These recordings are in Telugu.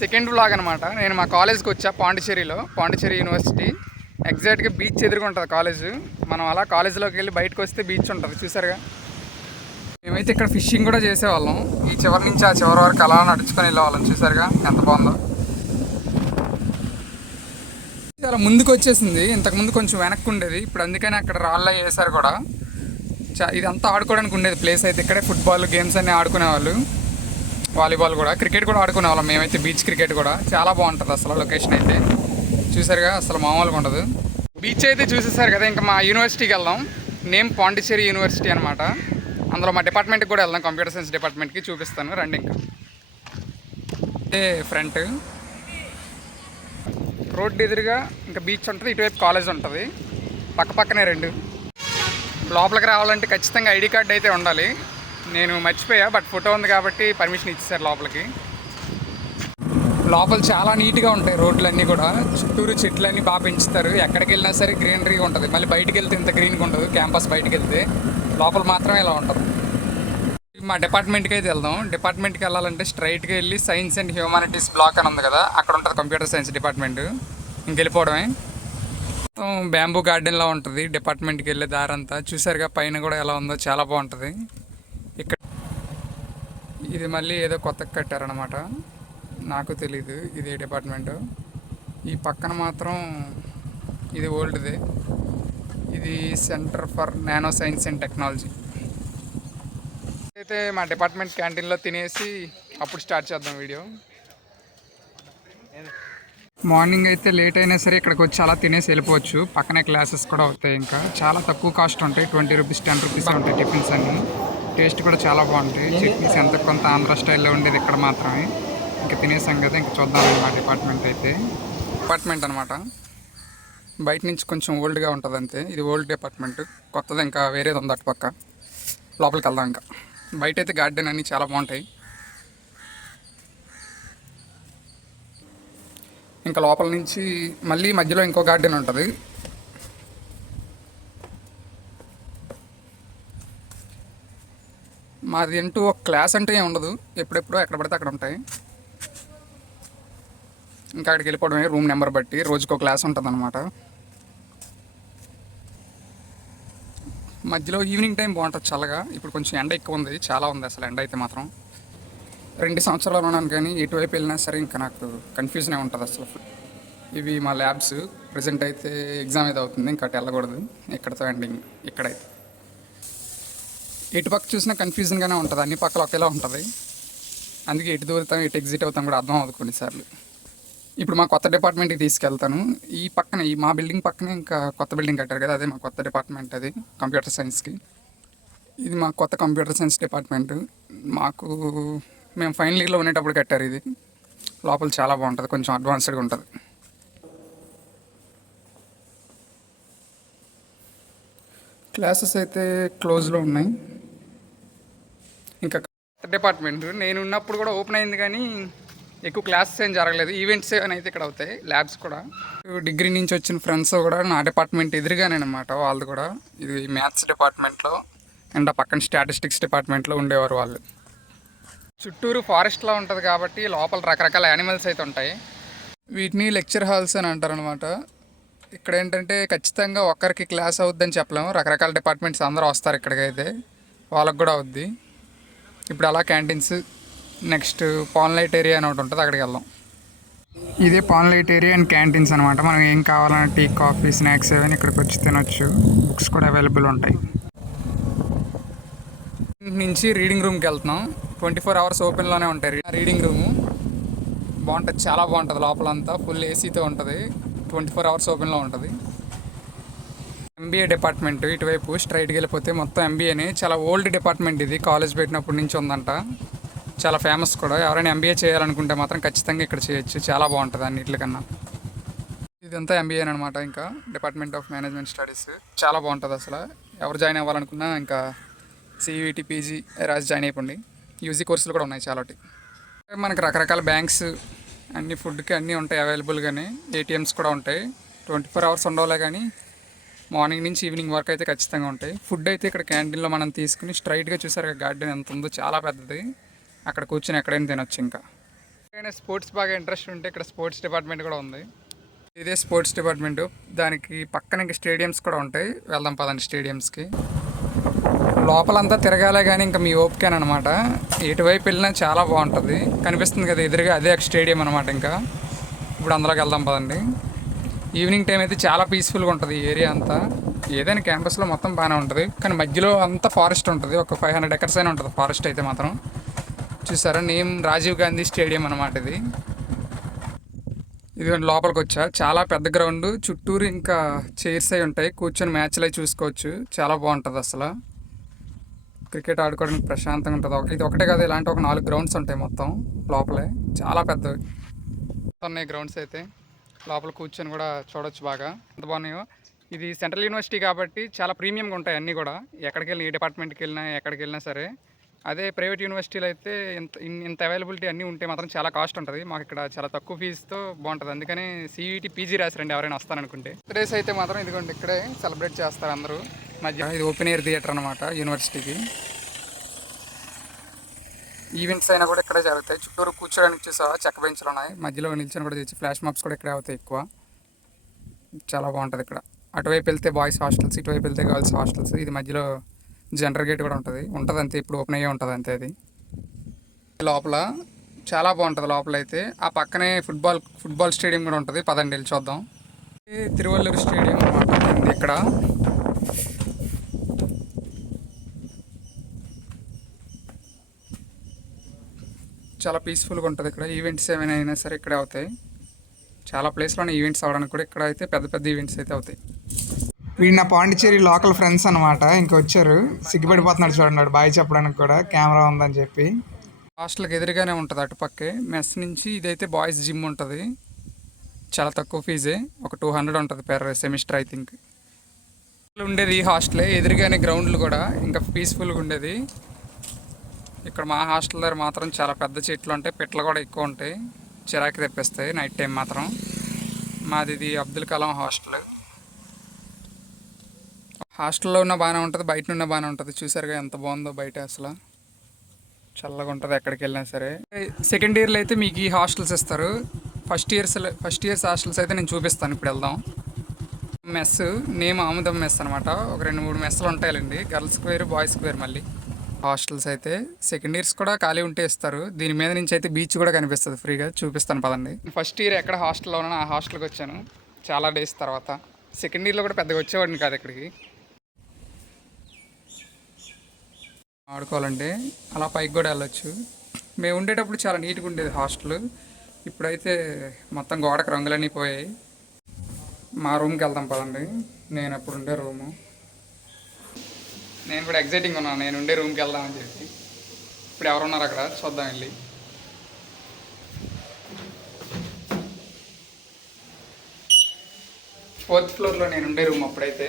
సెకండ్ వ్లాగ్ అనమాట. నేను మా కాలేజ్కి వచ్చా, పాండిచ్చేరి యూనివర్సిటీ. ఎగ్జాక్ట్గా బీచ్ ఎదురుకుంటుంది కాలేజ్. మనం అలా కాలేజీలోకి వెళ్ళి బయటకు వస్తే బీచ్ ఉంటుంది, చూసారుగా. మేమైతే ఇక్కడ ఫిషింగ్ కూడా చేసేవాళ్ళం. ఈ చివరి నుంచి ఆ చివరి వరకు అలా నడుచుకొని వెళ్ళేవాళ్ళం, చూసారుగా ఎంత బాగుందో. చాలా ముందుకు వచ్చేసింది, ఇంతకుముందు కొంచెం వెనక్కి ఉండేది, ఇప్పుడు అందుకని అక్కడ రాళ్ళ వేసారు కూడా. ఇదంతా ఆడుకోవడానికి ఉండేది ప్లేస్. అయితే ఇక్కడే ఫుట్బాల్ గేమ్స్ అన్నీ ఆడుకునేవాళ్ళు, వాలీబాల్ కూడా, క్రికెట్ కూడా ఆడుకునేవాళ్ళం మేమైతే. బీచ్ క్రికెట్ కూడా చాలా బాగుంటుంది అసలు. లొకేషన్ అయితే చూసారుగా, అసలు మామూలుగా ఉండదు. బీచ్ అయితే చూసేసారు కదా. ఇంకా మా యూనివర్సిటీకి వెళ్దాం. నేమ్ పాండిచ్చేరి యూనివర్సిటీ అనమాట. అందులో మా డిపార్ట్మెంట్కి కూడా వెళ్దాం, కంప్యూటర్ సైన్స్ డిపార్ట్మెంట్కి. చూపిస్తాను రండి. ఇంకా ఫ్రంట్ రోడ్డు ఎదురుగా ఇంకా బీచ్ ఉంటుంది, ఇటువైపు కాలేజ్ ఉంటుంది, పక్కనే రెండు. లోపలికి రావాలంటే ఖచ్చితంగా ఐడి కార్డు అయితే ఉండాలి. నేను మర్చిపోయా, బట్ ఫోటో ఉంది కాబట్టి పర్మిషన్ ఇచ్చేసారు లోపలికి. లోపల చాలా నీట్గా ఉంటాయి రోడ్లన్నీ కూడా, చుట్టూరు చెట్లన్నీ బాగా పెంచుతారు. ఎక్కడికి వెళ్ళినా సరే గ్రీనరీగా ఉంటుంది. మళ్ళీ బయటికి వెళ్తే ఇంత గ్రీన్గా ఉండదు, క్యాంపస్ బయటికి వెళ్తే. లోపల మాత్రమే ఇలా ఉంటుంది. మా డిపార్ట్మెంట్కి అయితే వెళ్దాం. డిపార్ట్మెంట్కి వెళ్ళాలంటే స్ట్రైట్గా వెళ్ళి సైన్స్ అండ్ హ్యూమానిటీస్ బ్లాక్ అని ఉంది కదా, అక్కడ ఉంటుంది కంప్యూటర్ సైన్స్ డిపార్ట్మెంట్. ఇంకెళ్ళిపోవడమే. బ్యాంబూ గార్డెన్లా ఉంటుంది డిపార్ట్మెంట్కి వెళ్ళే దారంతా. చూసారుగా పైన కూడా ఎలా ఉందో, చాలా బాగుంటుంది. ఇక్కడ ఇది మళ్ళీ ఏదో కొత్తగా కట్టారనమాట, నాకు తెలీదు ఇదే డిపార్ట్మెంటు. ఈ పక్కన మాత్రం ఇది ఓల్డ్ది. ఇది centre for nano science and technology. అయితే మా డిపార్ట్మెంట్ క్యాంటీన్లో తినేసి అప్పుడు స్టార్ట్ చేద్దాం వీడియో. మార్నింగ్ అయితే లేట్ అయినా సరే ఇక్కడికి వచ్చి అలా తినేసి వెళ్ళిపోవచ్చు. పక్కనే క్లాసెస్ కూడా అవుతాయి. ఇంకా చాలా తక్కువ కాస్ట్ ఉంటాయి, 20 రూపీస్ 10 రూపీస్ ఉంటాయి టిఫిన్స్ అన్నీ. టేస్ట్ కూడా చాలా బాగుంటాయి. చట్నీస్ ఎంత కొంత ఆంధ్ర స్టైల్లో ఉండేది ఇక్కడ మాత్రమే. ఇంకా తినేసాం కదా, ఇంకా చూద్దాం. మా డిపార్ట్మెంట్ అయితే డిపార్ట్మెంట్ అనమాట. బయట నుంచి కొంచెం ఓల్డ్గా ఉంటుంది అంతే. ఇది ఓల్డ్ డిపార్ట్మెంట్, కొత్తది ఇంకా వేరేది ఉంది అటుపక్క. లోపలికి వెళ్దాం. ఇంకా బయట అయితే గార్డెన్ అన్నీ చాలా బాగుంటాయి. ఇంకా లోపల నుంచి మళ్ళీ మధ్యలో ఇంకో గార్డెన్ ఉంటుంది. మాది అంటూ ఒక క్లాస్ అంటే ఏమి ఉండదు, ఎప్పుడెప్పుడో ఎక్కడ పడితే అక్కడ ఉంటాయి. ఇంకా అక్కడికి వెళ్ళిపోవడమే రూమ్ నెంబర్ బట్టి. రోజుకో క్లాస్ ఉంటుంది అనమాట. మధ్యలో ఈవినింగ్ టైం బాగుంటుంది చల్లగా. ఇప్పుడు కొంచెం ఎండ ఎక్కువ ఉంది, చాలా ఉంది అసలు ఎండ అయితే మాత్రం. 2 సంవత్సరాలు ఉన్నాను కానీ ఎటువైపు వెళ్ళినా సరే ఇంకా నాకు కన్ఫ్యూజనే ఉంటుంది అసలు. ఇవి మా ల్యాబ్స్. ప్రజెంట్ అయితే ఎగ్జామ్ ఏదో అవుతుంది, ఇంకా అటు వెళ్ళకూడదు. ఇక్కడతో ఎండింగ్. ఇక్కడైతే ఎటు పక్క చూసినా కన్ఫ్యూజన్గానే ఉంటుంది, అన్ని పక్కల ఒకేలా ఉంటుంది. అందుకే ఎటు దూరుతాం ఎటు ఎగ్జిట్ అవుతాం కూడా అర్థం అవుతుంది కొన్నిసార్లు. ఇప్పుడు మా కొత్త డిపార్ట్మెంట్కి తీసుకెళ్తాను. ఈ పక్కన మా బిల్డింగ్ పక్కనే ఇంకా కొత్త బిల్డింగ్ కట్టారు కదా, అదే మా కొత్త డిపార్ట్మెంట్. అది కంప్యూటర్ సైన్స్కి. ఇది మా కొత్త కంప్యూటర్ సైన్స్ డిపార్ట్మెంట్. మేము ఫైనల్ ఇయర్లో ఉండేటప్పుడు కట్టారు ఇది. లోపల చాలా బాగుంటుంది, కొంచెం అడ్వాన్స్డ్గా ఉంటుంది. క్లాసెస్ అయితే క్లోజ్లో ఉన్నాయి. ఇంకా డిపార్ట్మెంట్ నేను ఉన్నప్పుడు కూడా ఓపెన్ అయింది కానీ ఎక్కువ క్లాసెస్ ఏం జరగలేదు. ఈవెంట్స్ ఏమైనా అయితే ఇక్కడ అవుతాయి, ల్యాబ్స్ కూడా. డిగ్రీ నుంచి వచ్చిన ఫ్రెండ్స్ కూడా నా డిపార్ట్మెంట్ ఎదురుగానే అనమాట వాళ్ళది కూడా. ఇది మ్యాథ్స్ డిపార్ట్మెంట్లో అండ్ పక్కన స్టాటిస్టిక్స్ డిపార్ట్మెంట్లో ఉండేవారు వాళ్ళు. చుట్టూరు ఫారెస్ట్లా ఉంటుంది కాబట్టి లోపల రకరకాల యానిమల్స్ అయితే ఉంటాయి. వీటిని లెక్చర్ హాల్స్ అని అంటారనమాట. ఇక్కడ ఏంటంటే ఖచ్చితంగా ఒక్కరికి క్లాస్ అవుద్దని చెప్పలేము, రకరకాల డిపార్ట్మెంట్స్ అందరూ వస్తారు ఇక్కడికైతే, వాళ్ళకి కూడా అవుద్ది. ఇప్పుడు అలా క్యాంటీన్స్. నెక్స్ట్ పాన్లైట్ ఏరియా అని ఒకటి ఉంటుంది, అక్కడికి వెళ్దాం. ఇదే పాన్లైట్ ఏరియా అండ్ క్యాంటీన్స్ అనమాట. మనం ఏం కావాలన్నా టీ కాఫీ స్నాక్స్ ఏమైనా ఇక్కడికి వచ్చి తినొచ్చు. బుక్స్ కూడా అవైలబుల్ ఉంటాయి. నుంచి రీడింగ్ రూమ్కి వెళ్తున్నాం. 24 అవర్స్ ఓపెన్లోనే ఉంటాయి రీడింగ్ రూము. బాగుంటుంది, చాలా బాగుంటుంది. లోపలంతా ఫుల్ ఏసీతో ఉంటుంది, 24 అవర్స్ ఓపెన్లో ఉంటుంది. ఎంబీఏ డిపార్ట్మెంట్ ఇటువైపు స్ట్రైట్కి వెళ్ళిపోతే మొత్తం ఎంబీఏని. చాలా ఓల్డ్ డిపార్ట్మెంట్ ఇది, కాలేజ్ పెట్టినప్పటి నుంచి ఉందంట. చాలా ఫేమస్ కూడా. ఎవరైనా ఎంబీఏ చేయాలనుకుంటే మాత్రం ఖచ్చితంగా ఇక్కడ చేయొచ్చు, చాలా బాగుంటుంది అన్నిటికన్నా. ఇదంతా ఎంబీఏ అనమాట. ఇంకా డిపార్ట్మెంట్ ఆఫ్ మేనేజ్మెంట్ స్టడీస్ చాలా బాగుంటుంది అసలు. ఎవరు జాయిన్ అవ్వాలనుకున్నా ఇంకా సిఈటీ పీజీ రాసి జాయిన్ అయిపోండి. యూజీ కోర్సులు కూడా ఉన్నాయి చాలా. మనకి రకరకాల బ్యాంక్స్ అన్ని ఫుడ్కి అన్నీ ఉంటాయి అవైలబుల్గానే. ఏటీఎమ్స్ కూడా ఉంటాయి. 24 అవర్స్ ఉండవులే కానీ మార్నింగ్ నుంచి ఈవినింగ్ వరకు అయితే ఖచ్చితంగా ఉంటాయి. ఫుడ్ అయితే ఇక్కడ క్యాంటీన్లో మనం తీసుకుని స్ట్రైట్గా చూసారు గార్డెన్ ఎంత ఉందో, చాలా పెద్దది. అక్కడ కూర్చొని ఎక్కడైనా తినొచ్చు. ఇంకా స్పోర్ట్స్ బాగా ఇంట్రెస్ట్ ఉంటే ఇక్కడ స్పోర్ట్స్ డిపార్ట్మెంట్ కూడా ఉంది. ఇదే స్పోర్ట్స్ డిపార్ట్మెంట్. దానికి పక్కన ఇంకా స్టేడియంస్ కూడా ఉంటాయి. వెళ్దాం పదండి స్టేడియంస్కి. లోపలంతా తిరగాలే కానీ ఇంకా మీ ఓపికేనమాట. ఎటువైపు వెళ్ళినా చాలా బాగుంటుంది. కనిపిస్తుంది కదా ఎదురుగా, అదే స్టేడియం అనమాట. ఇంకా ఇప్పుడు అందులోకి వెళ్దాం పదండి. ఈవినింగ్ టైం అయితే చాలా పీస్ఫుల్గా ఉంటుంది ఈ ఏరియా అంతా. ఏదైనా క్యాంపస్లో మొత్తం బాగానే ఉంటుంది, కానీ మధ్యలో అంతా ఫారెస్ట్ ఉంటుంది. ఒక 500 ఎకర్స్ అయినా ఉంటుంది ఫారెస్ట్ అయితే మాత్రం. చూసారా, నేమ్ రాజీవ్ గాంధీ స్టేడియం అనమాట ఇది. ఇదిగోండి లోపలికి వచ్చా. చాలా పెద్ద గ్రౌండ్, చుట్టూరు ఇంకా చైర్స్ అయి ఉంటాయి. కూర్చొని మ్యాచ్లు అవి చూసుకోవచ్చు. చాలా బాగుంటుంది అసలు. క్రికెట్ ఆడుకోవడానికి ప్రశాంతంగా ఉంటుంది. ఇది ఒకటే కాదు, ఇలాంటి ఒక 4 గ్రౌండ్స్ ఉంటాయి మొత్తం లోపలే. చాలా పెద్దవి ఉన్నాయి గ్రౌండ్స్ అయితే. లోపల కూర్చొని కూడా చూడొచ్చు బాగా ఎంత బాగున్నాయో. ఇది సెంట్రల్ యూనివర్సిటీ కాబట్టి చాలా ప్రీమియంగా ఉంటాయి అన్నీ కూడా. ఎక్కడికి వెళ్ళినా, ఏ డిపార్ట్మెంట్కి వెళ్ళినా, ఎక్కడికి వెళ్ళినా సరే. అదే ప్రైవేట్ యూనివర్సిటీలో అయితే ఇంత అవైలబిలిటీ అన్నీ ఉంటే మాత్రం చాలా కాస్ట్ ఉంటుంది. మాకు ఇక్కడ చాలా తక్కువ ఫీజుతో బాగుంటుంది. అందుకని సిఈటీ పీజీ రాసిరండి ఎవరైనా వస్తారనుకుంటే. డేస్ అయితే మాత్రం ఇదిగోండి ఇక్కడే సెలబ్రేట్ చేస్తారు అందరూ. మధ్య ఇది ఓపెన్ ఎయిర్ థియేటర్ అనమాట యూనివర్సిటీకి. ఈవెంట్స్ అయినా కూడా ఇక్కడే జరుగుతాయి. చుట్టూరు కూర్చోడానికి చూసా చెక్క బెంచ్లు ఉన్నాయి. మధ్యలో నిల్చొని కూడా తెచ్చి ఫ్లాష్ మాప్స్ కూడా ఇక్కడే అవుతాయి ఎక్కువ. చాలా బాగుంటుంది ఇక్కడ. అటువైపు వెళ్తే బాయ్స్ హాస్టల్స్, ఇటువైపు వెళ్తే గర్ల్స్ హాస్టల్స్. ఇది మధ్యలో జనరల్ గేట్ కూడా ఉంటుంది అంతే. ఇప్పుడు ఓపెన్ అయ్యే ఉంటుంది అంతే. అది లోపల చాలా బాగుంటుంది లోపల అయితే. ఆ పక్కనే ఫుట్బాల్ స్టేడియం కూడా ఉంటుంది. పదండి వెళ్ళి చూద్దాం. తిరువల్లూరు స్టేడియం అనమాట ఇక్కడ. చాలా పీస్ఫుల్గా ఉంటుంది ఇక్కడ. ఈవెంట్స్ ఏమైనా అయినా సరే ఇక్కడే అవుతాయి. చాలా ప్లేస్లోనే ఈవెంట్స్ అవడానికి కూడా ఇక్కడ అయితే పెద్ద పెద్ద ఈవెంట్స్ అయితే అవుతాయి. వీడు నా పాండిచ్చేరి లోకల్ ఫ్రెండ్స్ అనమాట. ఇంకొచ్చారు, సిగ్గుపడిపోతున్నాడు చూడండి బాయ్ చెప్పడానికి కూడా, కెమెరా ఉందని చెప్పి. హాస్టల్కి ఎదురుగానే ఉంటుంది అటుపక్కే. మెస్ నుంచి ఇదైతే బాయ్స్ జిమ్ ఉంటుంది. చాలా తక్కువ ఫీజే, ఒక 200 ఉంటుంది పెర్ సెమిస్టర్ ఐ థింక్. ఉండేది ఈ హాస్టలే, ఎదురుగానే గ్రౌండ్లు కూడా ఇంకా పీస్ఫుల్గా ఉండేది. ఇక్కడ మా హాస్టల్ దగ్గర మాత్రం చాలా పెద్ద చెట్లు ఉంటాయి, పిట్టలు కూడా ఎక్కువ ఉంటాయి, చిరాకి తెప్పిస్తాయి నైట్ టైం మాత్రం. మాది ఇది అబ్దుల్ కలాం హాస్టల్లో ఉన్న బాగానే ఉంటుంది, బయట ఉన్న బాగానే ఉంటుంది. చూసారుగా ఎంత బాగుందో బయట అసలు. చల్లగా ఉంటుంది ఎక్కడికి వెళ్ళినా సరే. సెకండ్ ఇయర్లో అయితే మీకు ఈ హాస్టల్స్ ఇస్తారు. ఫస్ట్ ఇయర్స్ హాస్టల్స్ అయితే నేను చూపిస్తాను. ఇప్పుడు వెళ్దాం. మెస్ నేమ్ ఆముదం మెస్ అనమాట. ఒక 2-3 మెస్సులు ఉంటాయండి, గర్ల్స్కి వేరు, బాయ్స్కి వేరు. మళ్ళీ హాస్టల్స్ అయితే సెకండ్ ఇయర్స్ కూడా ఖాళీ ఉంటే ఇస్తారు. దీని మీద నుంచి అయితే బీచ్ కూడా కనిపిస్తుంది ఫ్రీగా. చూపిస్తాను పదండి. ఫస్ట్ ఇయర్ ఎక్కడ హాస్టల్లో ఉన్నానో ఆ హాస్టల్కి వచ్చాను చాలా డేస్ తర్వాత. సెకండ్ ఇయర్లో కూడా పెద్దగా వచ్చేవాడిని కాదు ఇక్కడికి. ఆడుకోవాలంటే అలా పైకి కూడా వెళ్ళొచ్చు. మేము ఉండేటప్పుడు చాలా నీట్గా ఉండేది హాస్టల్. ఇప్పుడైతే మొత్తం గోడకు రంగులన్నీ పోయాయి. మా రూమ్కి వెళ్దాం పదండి. నేను అప్పుడు ఉండే రూము. నేను కూడా ఎగ్జైటింగ్ ఉన్నాను, నేను ఉండే రూమ్కి వెళ్దామని చెప్పి. ఇప్పుడు ఎవరున్నారు అక్కడ చూద్దాం వెళ్ళి. ఫోర్త్ ఫ్లోర్లో నేను ఉండే రూమ్ అప్పుడైతే.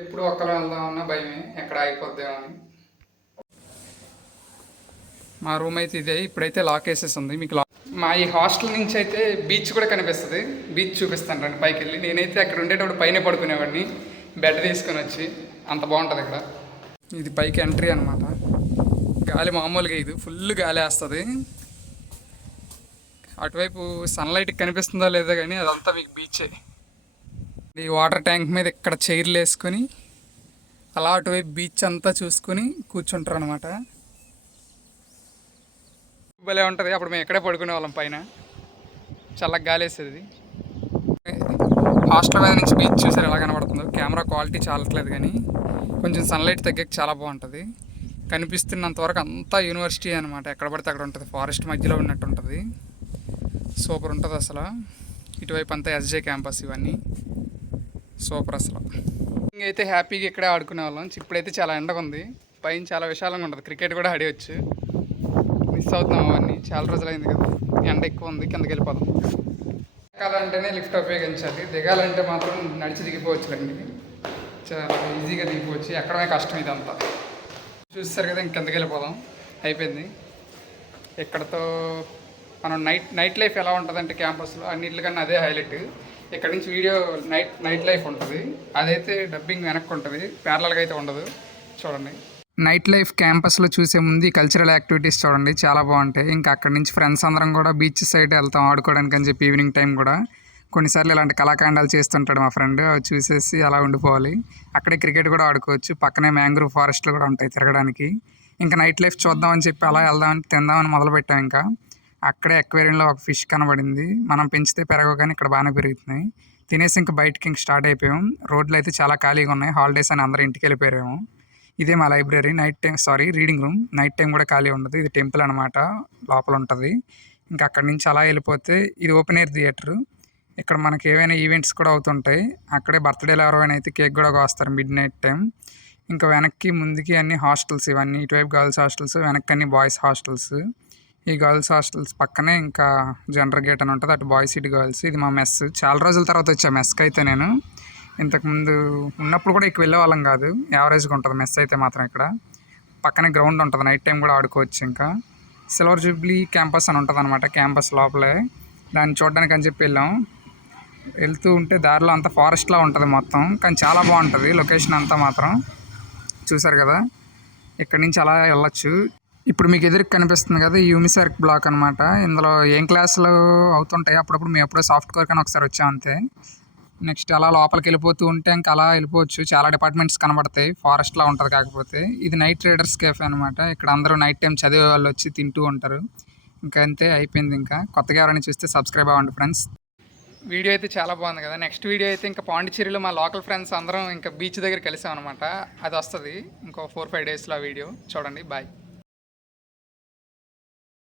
ఎప్పుడు ఒక్కరు వెళ్దామన్నా భయమే, ఎక్కడ అయిపోద్దామో అని. మా రూమ్ అయితే ఇదే. ఇప్పుడైతే లాక్ వేసేసి మీకు మా ఈ హాస్టల్ నుంచి అయితే బీచ్ కూడా కనిపిస్తుంది. బీచ్ చూపిస్తాను రండి పైకి వెళ్ళి. నేనైతే అక్కడ ఉండేటప్పుడు పైన పడుకునేవాడిని, బెడ్ తీసుకొని వచ్చి. అంత బాగుంటుంది ఇక్కడ. ఇది పైకి ఎంట్రీ అనమాట. గాలి మామూలుగా ఇది ఫుల్ గాలి వేస్తుంది. అటువైపు సన్లైట్కి కనిపిస్తుందో లేదో కానీ అదంతా మీకు బీచే. ఈ వాటర్ ట్యాంక్ మీద ఇక్కడ చైర్లు వేసుకొని అలా అటువైపు బీచ్ అంతా చూసుకొని కూర్చుంటారు అనమాట. భలే ఉంటుంది. అప్పుడు మేము ఎక్కడే పడుకునే వాళ్ళం పైన, చల్లగా గాలి వేసేది. హాస్టల్ మీద నుంచి బీచ్ చూసారు ఎలా కనబడుతుందో. కెమెరా క్వాలిటీ చాలట్లేదు కానీ కొంచెం సన్లైట్ తగ్గక చాలా బాగుంటుంది. కనిపిస్తున్నంత వరకు అంతా యూనివర్సిటీ అనమాట. ఎక్కడ పడితే అక్కడ ఉంటుంది, ఫారెస్ట్ మధ్యలో ఉన్నట్టు ఉంటుంది. సూపర్ ఉంటుంది అసలు. ఇటువైపు అంతా ఎస్జే క్యాంపస్, ఇవన్నీ సూపర్ అసలు. అయితే హ్యాపీగా ఇక్కడే ఆడుకునే వాళ్ళం. ఇప్పుడైతే చాలా ఎండగా ఉంది, పైన చాలా విశాలంగా ఉంటుంది, క్రికెట్ కూడా ఆడేయచ్చు. మిస్ అవుతున్నాం అవన్నీ, చాలా రోజులైంది కదా. ఎండ ఎక్కువ ఉంది, కిందకి వెళ్ళిపోదాం. ఎక్కాలంటేనే లిఫ్ట్ ఉపయోగించాలి, దిగాలంటే మాత్రం నడిచి దిగిపోవచ్చులేండి. చాలా ఈజీగా దిగిపోవచ్చు, ఎక్కడమే కష్టం ఇదంతా. చూస్తారు కదా, ఇంకెంతకు వెళ్ళిపోదాం. అయిపోయింది ఇక్కడతో. మనం నైట్ లైఫ్ ఎలా ఉంటుందంటే క్యాంపస్లో అన్నింటికన్నా అదే హైలైట్. ఇక్కడ నుంచి వీడియో నైట్ లైఫ్ ఉంటుంది, అదైతే డబ్బింగ్ వెనక్కి ఉంటుంది, ప్యారలల్గా అయితే ఉండదు. చూడండి నైట్ లైఫ్ క్యాంపస్లో చూసే ముందు ఈ కల్చరల్ యాక్టివిటీస్ చూడండి, చాలా బాగుంటాయి. ఇంకా అక్కడి నుంచి ఫ్రెండ్స్ అందరం కూడా బీచ్ సైడ్ వెళ్తాం ఆడుకోవడానికి అని చెప్పి. ఈవినింగ్ టైం కూడా కొన్నిసార్లు ఇలాంటి కళాఖండాలు చేస్తుంటాడు మా ఫ్రెండ్, అవి చూసేసి అలా ఉండిపోవాలి. అక్కడే క్రికెట్ కూడా ఆడుకోవచ్చు, పక్కనే మ్యాంగ్రూవ్ ఫారెస్ట్లు కూడా ఉంటాయి తిరగడానికి. ఇంకా నైట్ లైఫ్ చూద్దామని చెప్పి అలా వెళ్దామని తిందామని మొదలుపెట్టాం. ఇంకా అక్కడే అక్వేరియంలో ఒక ఫిష్ కనబడింది. మనం పెంచితే పెరగవు కానీ ఇక్కడ బాగానే పెరుగుతున్నాయి. తినేసి ఇంకా బయటకి ఇంక స్టార్ట్ అయిపోయాం. రోడ్లు అయితే చాలా ఖాళీగా ఉన్నాయి, హాలిడేస్ అని అందరూ ఇంటికి వెళ్ళిపోయారేమో. ఇదే మా library, reading room. Night time కూడా ఖాళీ ఉండదు, ఇది టెంపుల్ అనమాట, లోపల ఉంటుంది. ఇంకా అక్కడి నుంచి అలా వెళ్ళిపోతే ఇది ఓపెన్ ఎయిర్ థియేటర్. ఇక్కడ మనకి ఏవైనా ఈవెంట్స్ కూడా అవుతుంటాయి. అక్కడే బర్త్డేలు ఎవరైనా అయితే కేక్ కూడా కోస్తారు మిడ్ నైట్ టైం. ఇంకా వెనక్కి ముందుకి అన్ని హాస్టల్స్, ఇవన్నీ ఇటువైపు గర్ల్స్ హాస్టల్స్, వెనక్కి అన్ని బాయ్స్ హాస్టల్స్. ఈ గర్ల్స్ హాస్టల్స్ పక్కనే ఇంకా జనరల్ గేట్ అని ఉంటుంది, అటు బాయ్స్ ఇటు గర్ల్స్. ఇది మా మెస్. చాలా రోజుల తర్వాత వచ్చా మెస్కి అయితే. నేను ఇంతకుముందు ఉన్నప్పుడు కూడా ఇక్కడ వెళ్ళేవాళ్ళం కాదు, యావరేజ్గా ఉంటుంది మెస్ అయితే మాత్రం. ఇక్కడ పక్కనే గ్రౌండ్ ఉంటుంది, నైట్ టైం కూడా ఆడుకోవచ్చు. ఇంకా సిల్వర్ జూబ్లీ క్యాంపస్ అని ఉంటుంది అనమాట, క్యాంపస్ లోపలే. దాన్ని చూడడానికి అని చెప్పి వెళ్ళాం. వెళ్తూ ఉంటే దారిలో అంతా ఫారెస్ట్లా ఉంటుంది మొత్తం, కానీ చాలా బాగుంటుంది లొకేషన్ అంతా మాత్రం. చూసారు కదా, ఇక్కడి నుంచి అలా వెళ్ళొచ్చు. ఇప్పుడు మీకు ఎదురుకు కనిపిస్తుంది కదా, యూమిసర్క్ బ్లాక్ అనమాట. ఇందులో ఏం క్లాసులు అవుతుంటాయి అప్పుడప్పుడు. మేము ఎప్పుడో సాఫ్ట్వేర్ కానీ ఒకసారి వచ్చాం అంతే. నెక్స్ట్ అలా లోపలికి వెళ్ళిపోతూ ఉంటే ఇంకా అలా వెళ్ళిపోవచ్చు. చాలా డిపార్ట్మెంట్స్ కనబడతాయి, ఫారెస్ట్లా ఉంటుంది. కాకపోతే ఇది నైట్ రైడర్స్ కేఫే అనమాట. ఇక్కడ అందరూ నైట్ టైం చదివే వాళ్ళు వచ్చి తింటూ ఉంటారు. ఇంకా అంతే, అయిపోయింది. ఇంకా కొత్తగా ఎవరైనా చూస్తే సబ్స్క్రైబ్ అవ్వండి ఫ్రెండ్స్. వీడియో అయితే చాలా బాగుంది కదా. నెక్స్ట్ వీడియో అయితే ఇంకా పాండిచ్చేరిలో మా లోకల్ ఫ్రెండ్స్ అందరం ఇంకా బీచ్ దగ్గర కలిసాం అనమాట. అది వస్తుంది ఇంకో 4-5 డేస్లో ఆ వీడియో చూడండి. బాయ్.